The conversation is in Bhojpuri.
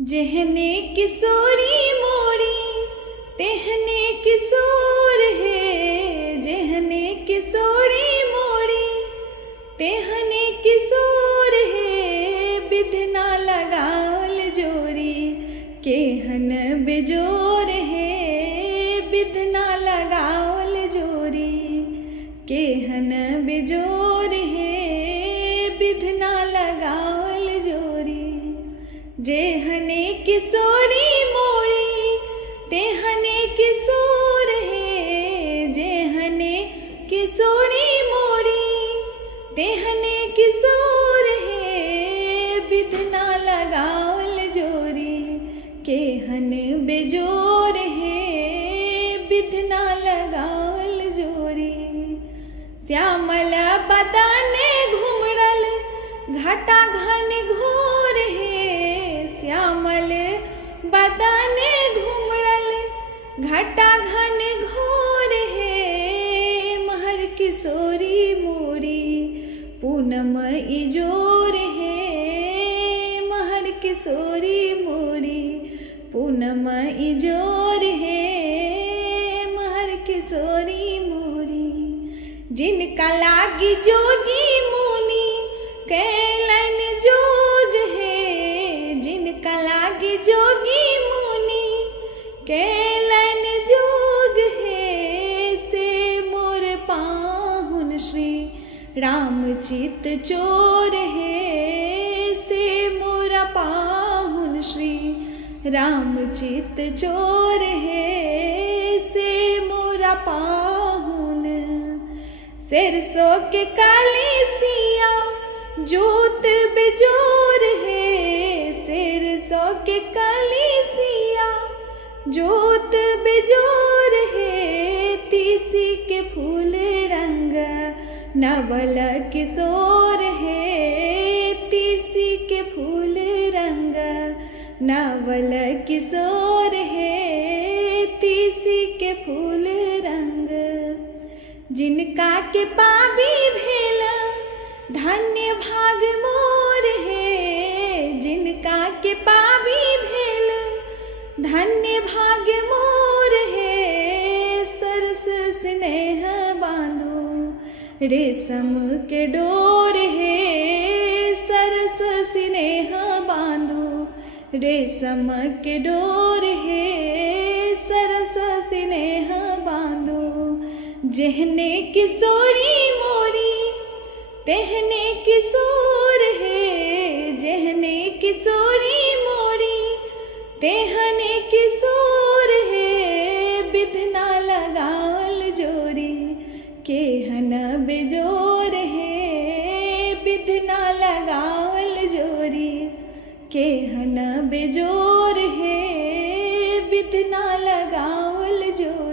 जेहने किशोरी मोरी तेहने किशोर है, जेहने किशोरी मोरी तेहने किशोर है। बिधना लगावल जोरी केहन बेजोर है, बिधना लगावल जोरी केहन बेजोर है, बिधना लगावल जोरी। जेहने किशोरी मोरी तेहने किशोर है, जेहने किशोरी मोरी तेहने किशोर है। बिधना लगावल जोरी केहन बेजोर है, बिधना लगावल जोरी। श्यामल बदन घुमरल घटा घन घोर है, श्यामल बदन घुमरल घटा घन घोर है। महर किशोरी मोरी पूनम इजोर है, महर किशोरी मोरी पूनम इजोर है, महर किशोरी मोरी। जिनका लागी जोगी मुनि कैलन जोग है, जिनका लागी जोगी मुनि कैलन जोग है। से मोर पाहुन श्री रामचित चोर है, से मोर पाहुन श्री रामचित चोर है, से मोरा पाहुन। सरसों के काली सिया जोत बेजोर है, सरसों के काली सिया जोत बेजोर है। तीसी के फूल रंग नवल किशोर है, तीसी के फूल रंग नवल किशोर है, तीसी के फूल रंग। जिनका के पाबी भेला धन्य भाग मोर है, जिनका के पाबी भेल धन्य भाग मोर है। सरस स्नेह बांधो रेशम के डोर है, सरस स्नेह बांधो रेशम के डोर है, सरस स्नेह बांधो। जेहने किशोरी मोरी तेहने किशोर है, जेहने किशोरी मोरी तेहने किशोर है। बिधना लगावल जोरी केहन बेजोर है, बिधना लगावल जोरी केहन बेजोर है, बिधना लगावल जोरी।